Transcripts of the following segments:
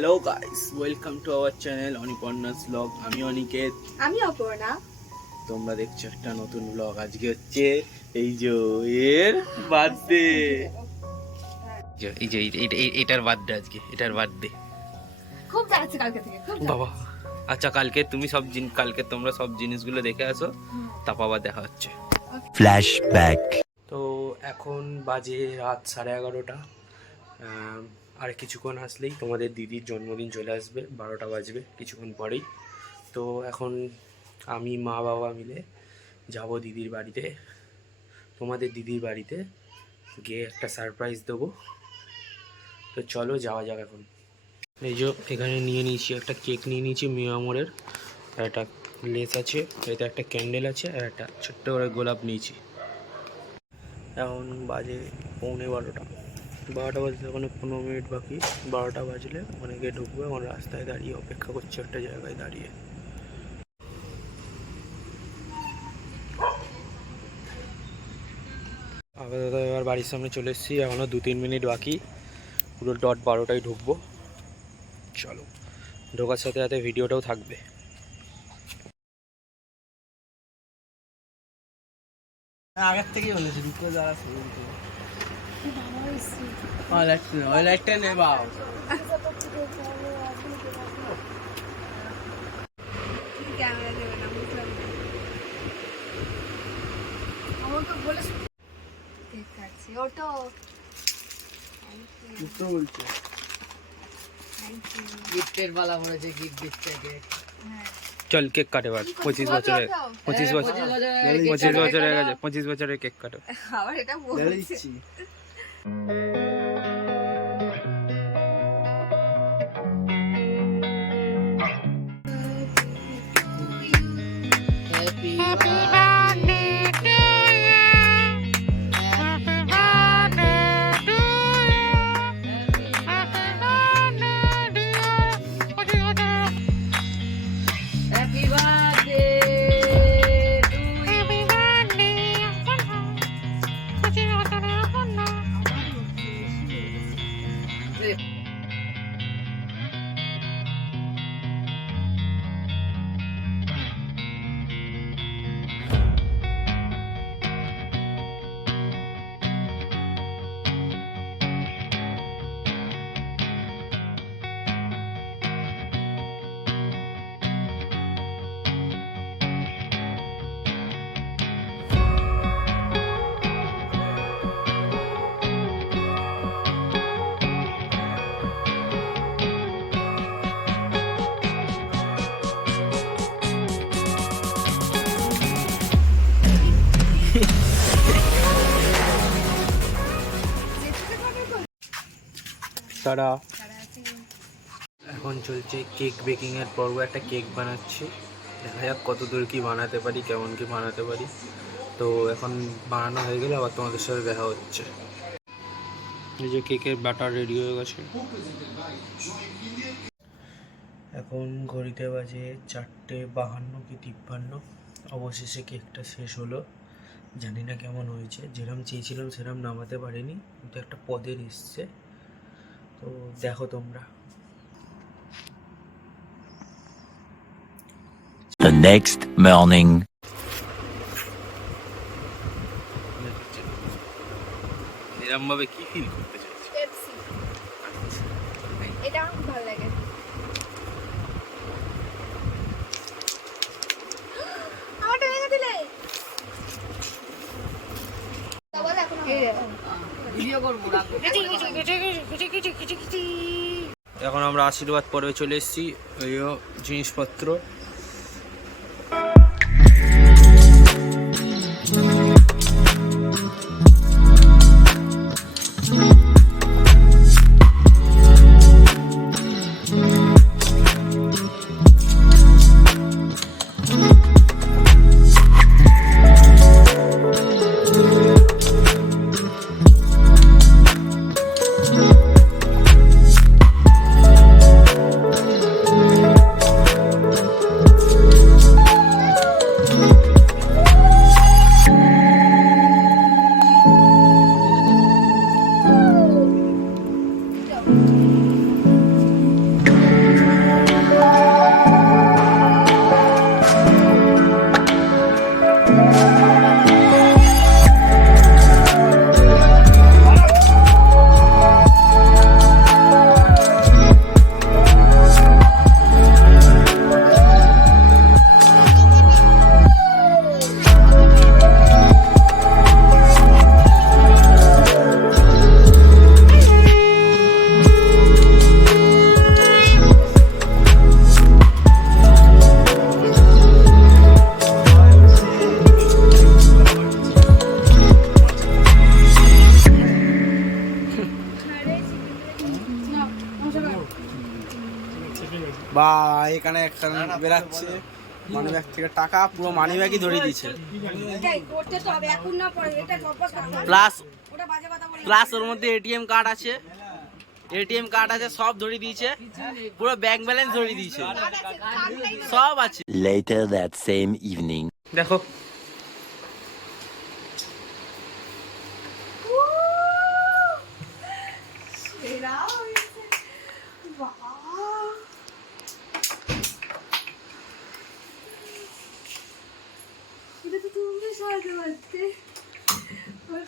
Hello guys welcome to our channel অনিপর্ণাস blog আমি অনিকেত। আমি অপর্ণা। তোমরা দেখছ একটা নতুন ব্লগ আজকে হচ্ছে এই যে এর বার্থডে এই যে এই- এই- এই- এটার বার্থডে আজকে এটার বার্থডে খুব যাচ্ছে কালকে থেকে খুব বাবা আচ্ছা কালকে তুমি সব জিন কালকে তোমরা সব জিনিসগুলো দেখে আসো তারপর আবার দেখা হচ্ছে। Flashback. তো এখন বাজে রাত সাড়ে এগারোটা। আর কিছুক্ষণ আসলেই তোমাদের দিদির জন্মদিন চলে আসবে, বারোটা বাজবে কিছুক্ষণ পরেই। তো এখন আমি, মা বাবা মিলে যাব দিদির বাড়িতে। তোমাদের দিদির বাড়িতে গিয়ে একটা সারপ্রাইজ দেবো। তো চলো যাওয়া যাক এখন। এই যে এখানে নিয়ে নিয়েছি, একটা কেক নিয়ে নিয়েছি মিয়ামোরের আর একটা লেস আছে, এতে একটা ক্যান্ডেল আছে, আর একটা ছোট্ট করে গোলাপ নিয়েছি। এখন বাজে পৌনে বারোটা। বারোটা বাজতে ওখানে পনেরো মিনিট বাকি। বারোটা বাজলে ওখানে গিয়ে ঢুকবো, এখন রাস্তায় দাঁড়িয়ে অপেক্ষা করছি একটা জায়গায় দাঁড়িয়ে। আপাতত এবার বাড়ির সামনে চলে এসেছি এখনও দু তিন মিনিট বাকি। পুরো ডট বারোটায় ঢুকবো। চলো, ঢোকার সাথে সাথে ভিডিওটাও থাকবে। আগের থেকেই বলেছি ঢুকে যাওয়া শুরু ওই লাইটটা ওই লাইটটা গিফটের পড়েছে গিফট দিচ্ছে হ্যাঁ চল কেক কাটে বার পঁচিশ বছরের পঁচিশ বছর পঁচিশ বছর হয়ে গেছে পঁচিশ বছরের কেক কাটো। আবার এটা Happy birthday তারা। এখন চলছে কেক বেকিং এর পর্ব, একটা কেক বানাচ্ছি। দেখা যাক কত দূর কি বানাতে পারি, কেমন কি বানাতে পারি। তো এখন বানানো হয়ে গেলে আবার তোমাদের সাথে দেখা হচ্ছে। এই যে কেকের ব্যাটার রেডি হয়ে গেছে। এখন ঘড়িতে বাজে চারটে বাহান্ন কি তিপ্পান্ন। অবশেষে কেকটা শেষ হলো। জানি না কেমন হয়েছে। যেরম চেয়েছিলাম সেরম নামাতে পারিনি। কিন্তু একটা পদের এসছে। তো দেখো তোমরা। The next morning. এরম ভাবে কি ফিল করতে চাইছি? এটা আমার খুব ভালো লাগে। ভিডিও করব রাখো এখন আমরা আশীর্বাদ পর্বে চলে এসেছি। জিনিসপত্র Bye. বা এখানে একটা বেরাচ্ছে মানি ব্যাগ থেকে টাকা পুরো মানি ব্যাগই ধরে দিয়েছে। এটাই করতে তো হবে এখন না পরে এটা গপ্প থাকবে প্লাস প্লাস ওর মধ্যে এটিএম কার্ড আছে এটিএম কার্ড আছে সব ধরে দিয়েছে। পুরো ব্যাংক ব্যালেন্স ধরে দিয়েছে। সব আছে। লেটার দ্যাট সেম ইভিনিং দেখো সেরা হয়েছে বাহ এটা তো তুমি সাহায্য করতে ওর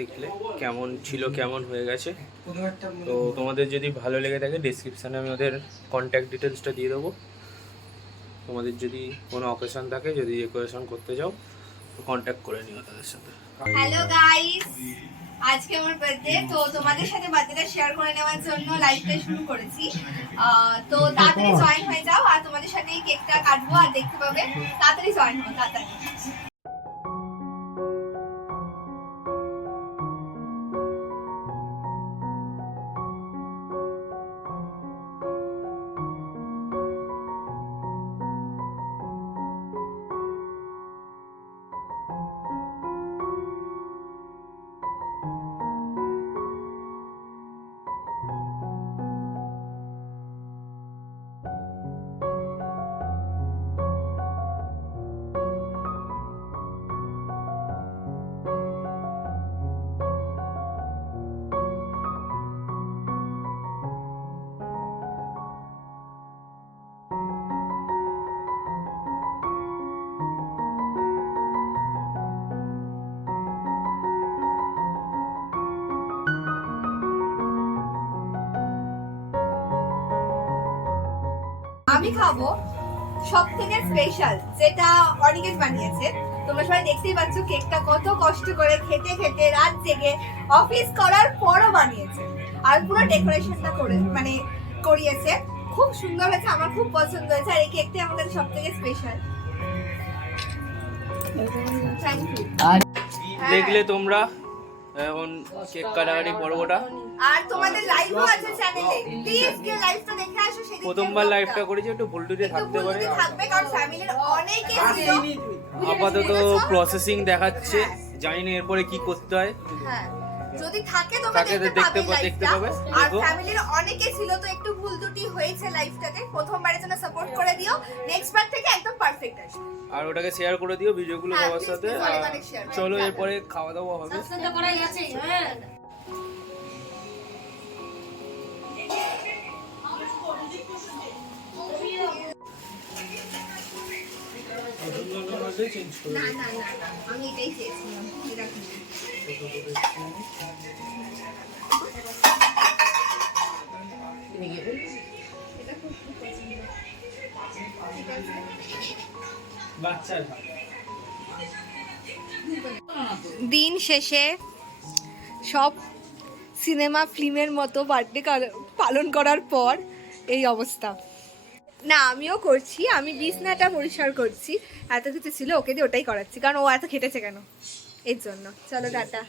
দেখলে কেমন ছিল কেমন হয়ে গেছে। তো তোমাদের যদি ভালো লেগে থাকে ডিসক্রিপশানে আমি ওদের কন্ট্যাক্ট ডিটেলসটা দিয়ে দেবো। তোমাদের যদি কোনো অকেশন থাকে যদি ডেকোরেশন করতে যাও তো কন্ট্যাক্ট করে নিও তাদের সাথে। হ্যালো গাইস আজকে আমার বার্থডে তো তোমাদের সাথে বার্থডেটা শেয়ার করে নেওয়ার জন্য লাইভটা শুরু করেছি। তো তাড়াতাড়ি জয়েন হয়ে যাও আর তোমাদের সাথে কেকটা কাটবো আর দেখতে পাবে। তাড়াতাড়ি জয়েন হও তাড়াতাড়ি। আমি খাব সব থেকে স্পেশাল যেটা অনিকেশ বানিয়েছে। তোমরা সবাই দেখতেই পাচ্ছ কেকটা কত কষ্ট করে খেতে খেতে রাত জেগে অফিস করার পরও বানিয়েছে। আর পুরো ডেকোরেশনটা করে মানে করিয়েছে। খুব সুন্দর হয়েছে আমার খুব পছন্দ হয়েছে আর এই কেকটা আমার কাছে সব থেকে স্পেশাল থ্যাংক ইউ দেখলে তোমরা এখন কেক কাটাকাটি পর্বটা আর তোমাদের লাইভও আছে চ্যানেলে প্লিজ গিয়ে লাইভটা দেখে আসো সেদিন প্রথমবার লাইভটা করেছি একটু ভুলটুটি থাকতে পারে। থাকবে কারণ ফ্যামিলির অনেকে ছিল। আপাতত প্রসেসিং দেখাচ্ছে জানি না এরপরে কি করতে হয়। হ্যাঁ। যদি থাকে তোমরা তো দেখতে দেখতে পাবে দেখতে পাবে, আর ফ্যামিলির অনেকে ছিল তো একটু ভুল ত্রুটি হয়েছে লাইভটাতে প্রথমবারের জন্য সাপোর্ট করে দিও। নেক্সট বার থেকে একদম পারফেক্ট আসবে। আর ওটাকে শেয়ার করে দিও ভিডিওগুলো হ্যাঁ, সবার please, সাথে। চলো হ্যাঁ। এরপরে খাওয়া দাওয়া হবে না না না না, আমি এটাই চেয়েছিলাম। দিন শেষে সব সিনেমা, ফিল্মের মতো বার্থডে পালন করার পর এই অবস্থা। না, আমিও করছি, আমি বিছনাটা পরিষ্কার করছি। এত কিছু ছিল, ওকে দিয়ে ওটাই করাচ্ছি, কারণ ও এত খেটেছে কেন? এর জন্য চলো টাটা